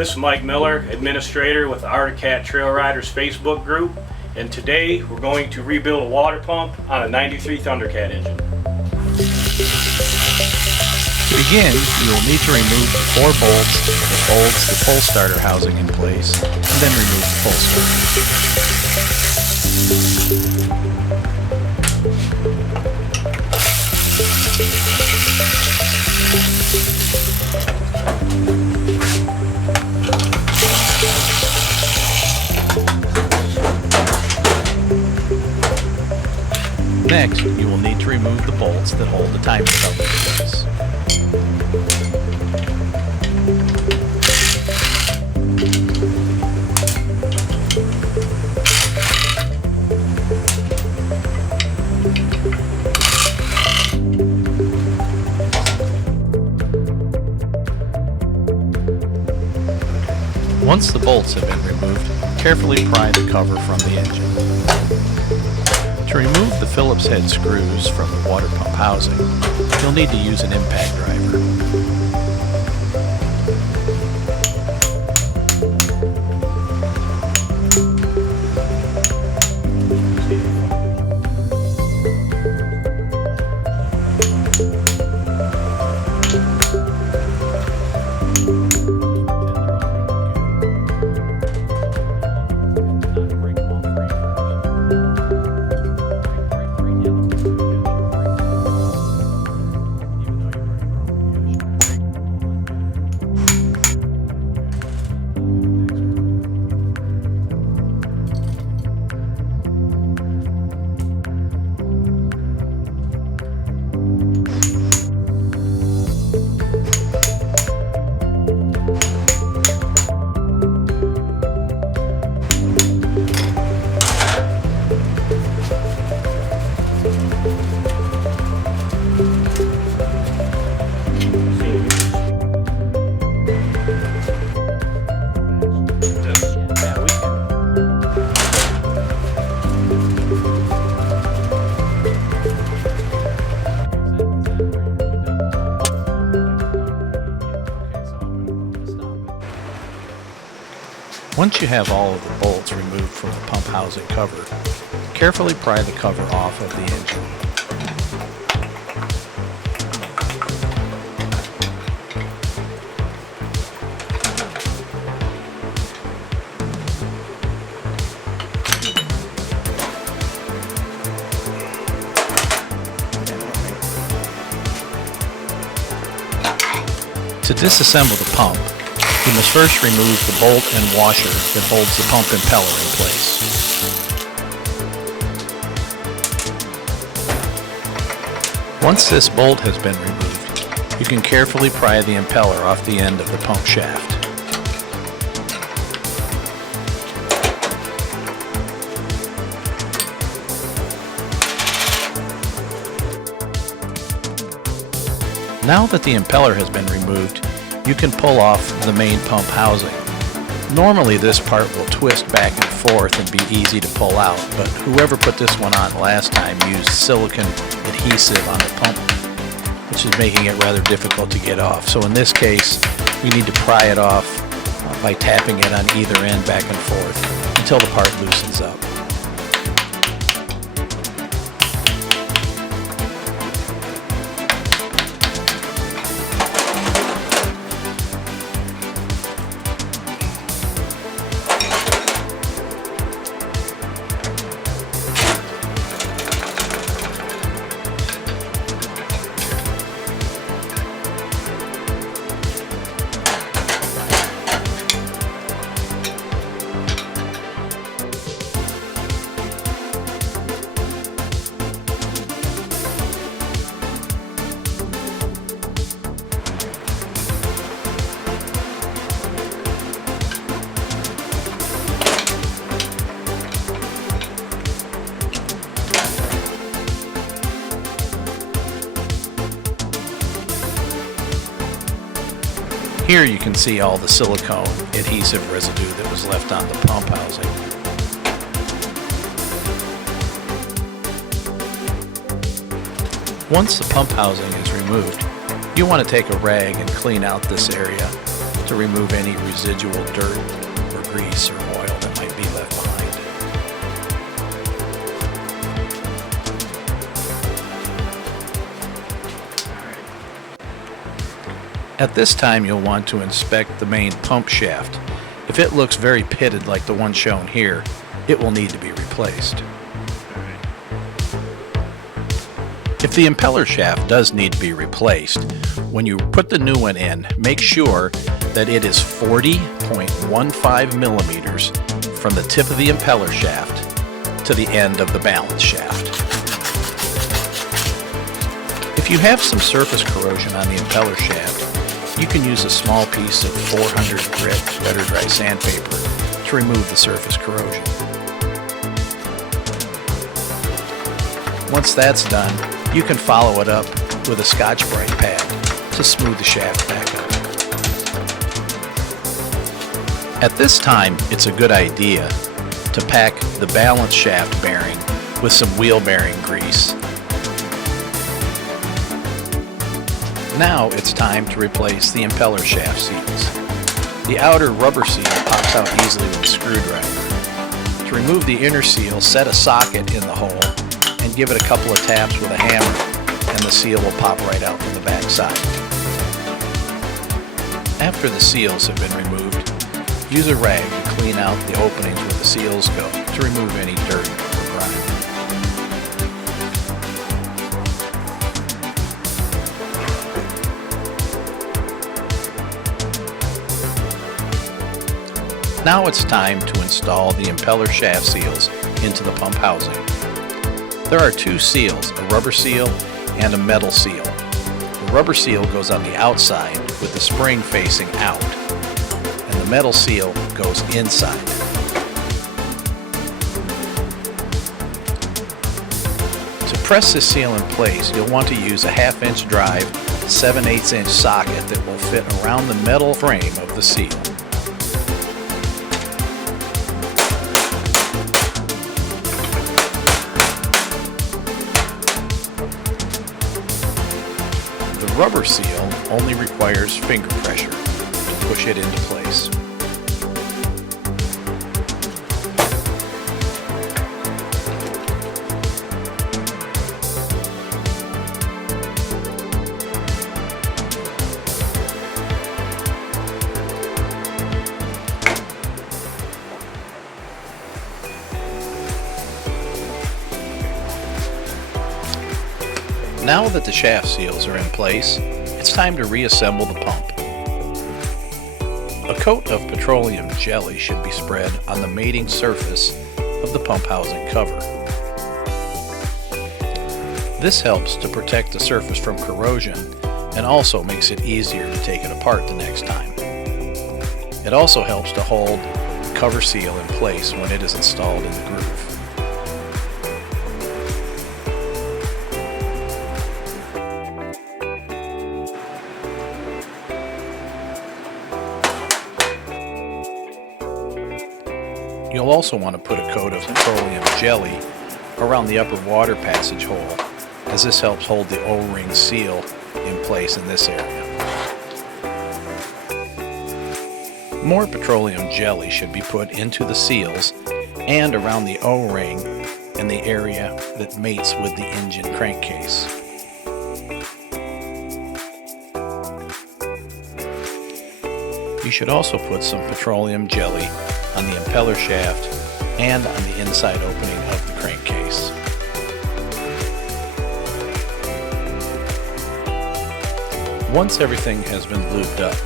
This is Mike Miller, administrator with the Thundercat Trail Riders Facebook group, and today we're going to rebuild a water pump on a 93 Thundercat engine. To begin, you will need to remove the 4 bolts that holds the pole starter housing in place, and then remove the pole starter. Next, you will need to remove the bolts that hold the timing belt in place. Once the bolts have been removed, carefully pry the cover from the engine. To remove the Phillips head screws from the water pump housing, you'll need to use an impact driver. Once you have all of the bolts removed from the pump housing cover, carefully pry the cover off of the engine. To disassemble the pump, you must first remove the bolt and washer that holds the pump impeller in place. Once this bolt has been removed, you can carefully pry the impeller off the end of the pump shaft. Now that the impeller has been removed, you can pull off the main pump housing. Normally this part will twist back and forth and be easy to pull out, but whoever put this one on last time used silicone adhesive on the pump, which is making it rather difficult to get off. So in this case, we need to pry it off by tapping it on either end back and forth until the part loosens up. Here you can see all the silicone adhesive residue that was left on the pump housing. Once the pump housing is removed, you want to take a rag and clean out this area. to remove any residual dirt or grease or oil that might be left behind. At this time, you'll want to inspect the main pump shaft. If it looks very pitted like the one shown here, it will need to be replaced. If the impeller shaft does need to be replaced, when you put the new one in, make sure that it is 40.15 millimeters from the tip of the impeller shaft to the end of the balance shaft. If you have some surface corrosion on the impeller shaft, you can use a small piece of 400 grit better dry sandpaper to remove the surface corrosion. Once that's done, you can follow it up with a Scotch-Brite pad to smooth the shaft back up. At this time, it's a good idea to pack the balance shaft bearing with some wheel bearing grease. Now it's time to replace the impeller shaft seals. The outer rubber seal pops out easily with a screwdriver. To remove the inner seal, set a socket in the hole and give it a couple of taps with a hammer, and the seal will pop right out from the back side. After the seals have been removed, use a rag to clean out the openings where the seals go to remove any dirt or grime. Now it's time to install the impeller shaft seals into the pump housing. There are two seals, a rubber seal and a metal seal. The rubber seal goes on the outside with the spring facing out, and the metal seal goes inside. To press this seal in place, you'll want to use a 1/2 inch drive, 7/8 inch socket that will fit around the metal frame of the seal. The rubber seal only requires finger pressure to push it into place. Now that the shaft seals are in place, it's time to reassemble the pump. A coat of petroleum jelly should be spread on the mating surface of the pump housing cover. This helps to protect the surface from corrosion and also makes it easier to take it apart the next time. It also helps to hold the cover seal in place when it is installed in the groove. You'll also want to put a coat of petroleum jelly around the upper water passage hole, as this helps hold the O-ring seal in place in this area. More petroleum jelly should be put into the seals and around the O-ring and the area that mates with the engine crankcase. You should also put some petroleum jelly on the impeller shaft and on the inside opening of the crankcase. Once everything has been lubed up,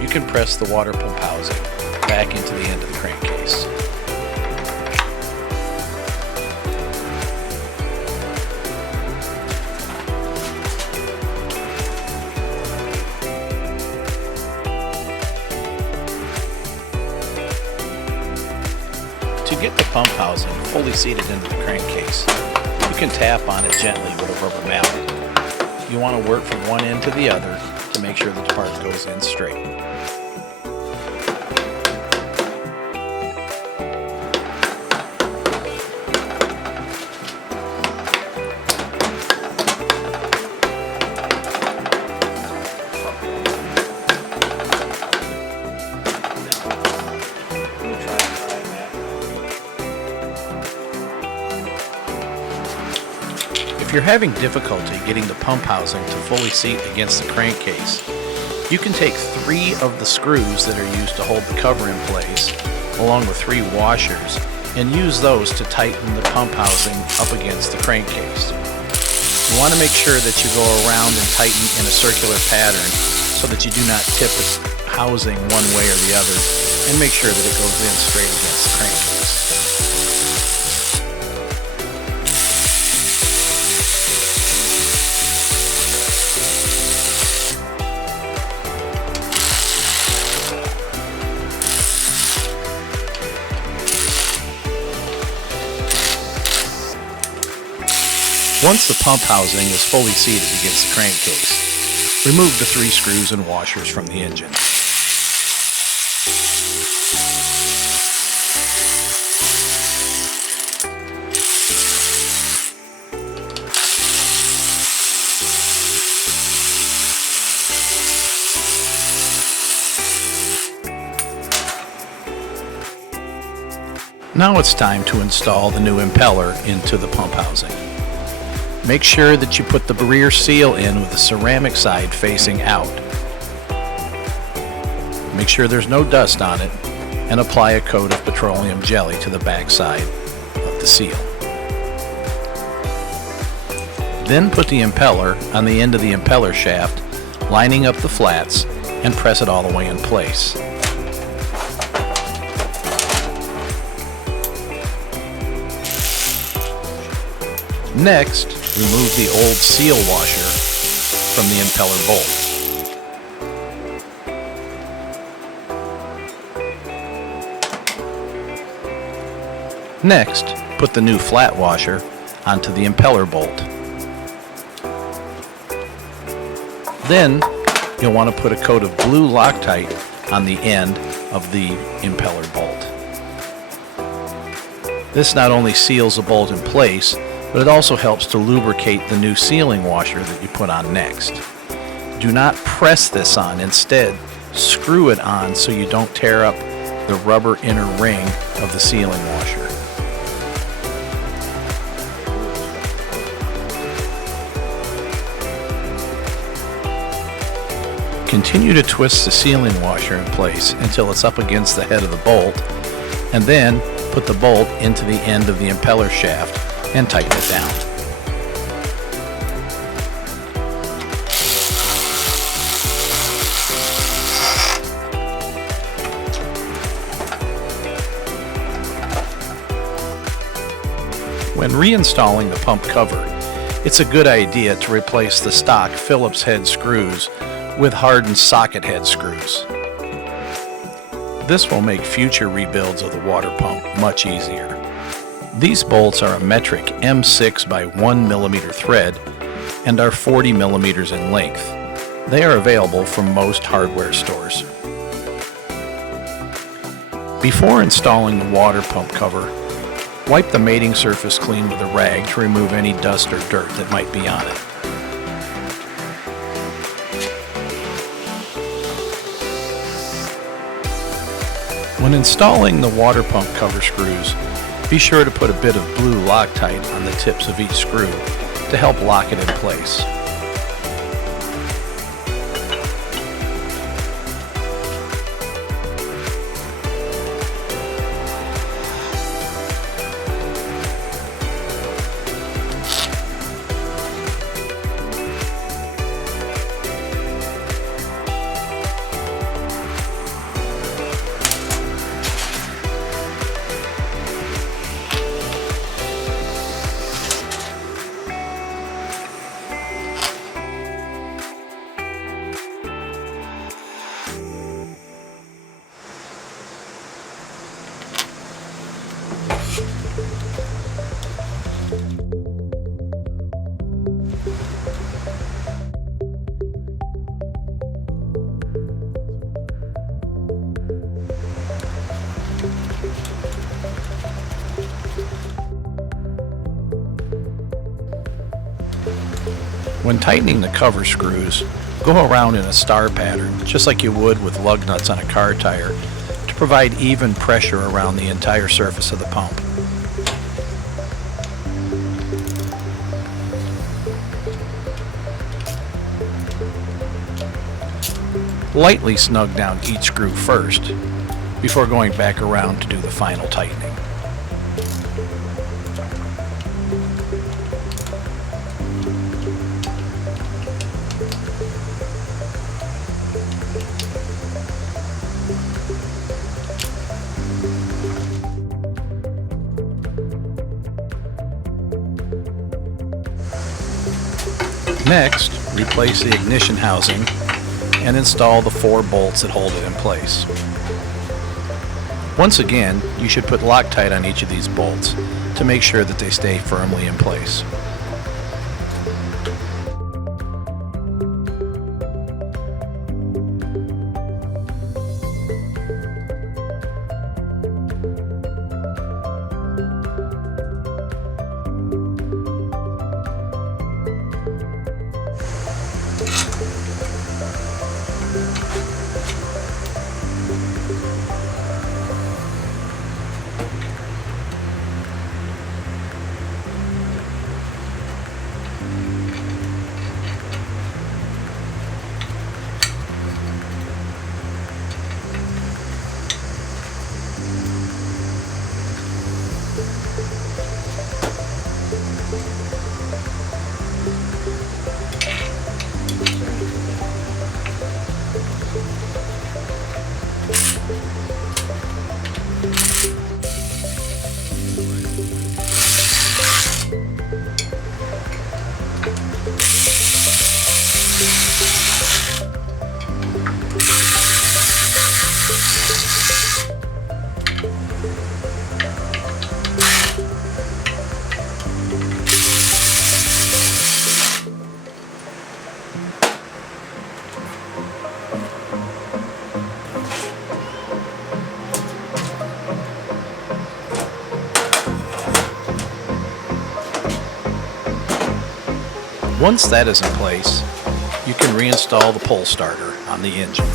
you can press the water pump housing back into the end of the crankcase. To get the pump housing fully seated into the crankcase, you can tap on it gently with a rubber mallet. You want to work from one end to the other to make sure that the part goes in straight. If you're having difficulty getting the pump housing to fully seat against the crankcase, you can take 3 of the screws that are used to hold the cover in place, along with 3 washers, and use those to tighten the pump housing up against the crankcase. You want to make sure that you go around and tighten in a circular pattern so that you do not tip the housing one way or the other, and make sure that it goes in straight against the crankcase. Once the pump housing is fully seated against the crankcase, remove the 3 screws and washers from the engine. Now it's time to install the new impeller into the pump housing. Make sure that you put the rear seal in with the ceramic side facing out. Make sure there's no dust on it, and apply a coat of petroleum jelly to the back side of the seal. Then put the impeller on the end of the impeller shaft, lining up the flats, and press it all the way in place. Next, remove the old seal washer from the impeller bolt. Next, put the new flat washer onto the impeller bolt. Then, you'll want to put a coat of blue Loctite on the end of the impeller bolt. This not only seals the bolt in place, but it also helps to lubricate the new sealing washer that you put on next. Do not press this on. Instead, screw it on so you don't tear up the rubber inner ring of the sealing washer. Continue to twist the sealing washer in place until it's up against the head of the bolt, and then put the bolt into the end of the impeller shaft and tighten it down. When reinstalling the pump cover, it's a good idea to replace the stock Phillips head screws with hardened socket head screws. This will make future rebuilds of the water pump much easier. These bolts are a metric M6 by 1 mm thread and are 40 mm in length. They are available from most hardware stores. Before installing the water pump cover, wipe the mating surface clean with a rag to remove any dust or dirt that might be on it. When installing the water pump cover screws, be sure to put a bit of blue Loctite on the tips of each screw to help lock it in place. When tightening the cover screws, go around in a star pattern, just like you would with lug nuts on a car tire, to provide even pressure around the entire surface of the pump. Lightly snug down each screw first, before going back around to do the final tightening. Next, replace the ignition housing and install the 4 bolts that hold it in place. Once again, you should put Loctite on each of these bolts to make sure that they stay firmly in place. Once that is in place, you can reinstall the pull starter on the engine.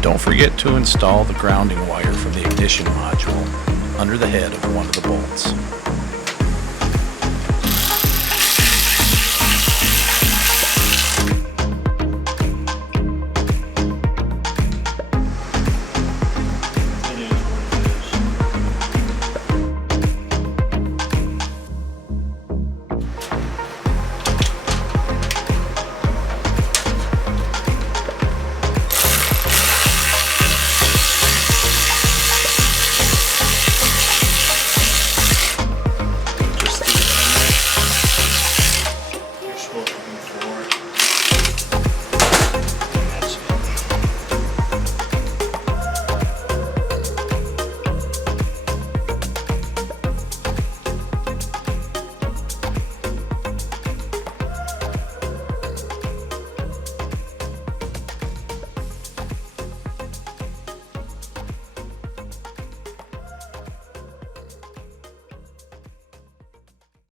Don't forget to install the grounding wire for the ignition module under the head of one of the bolts.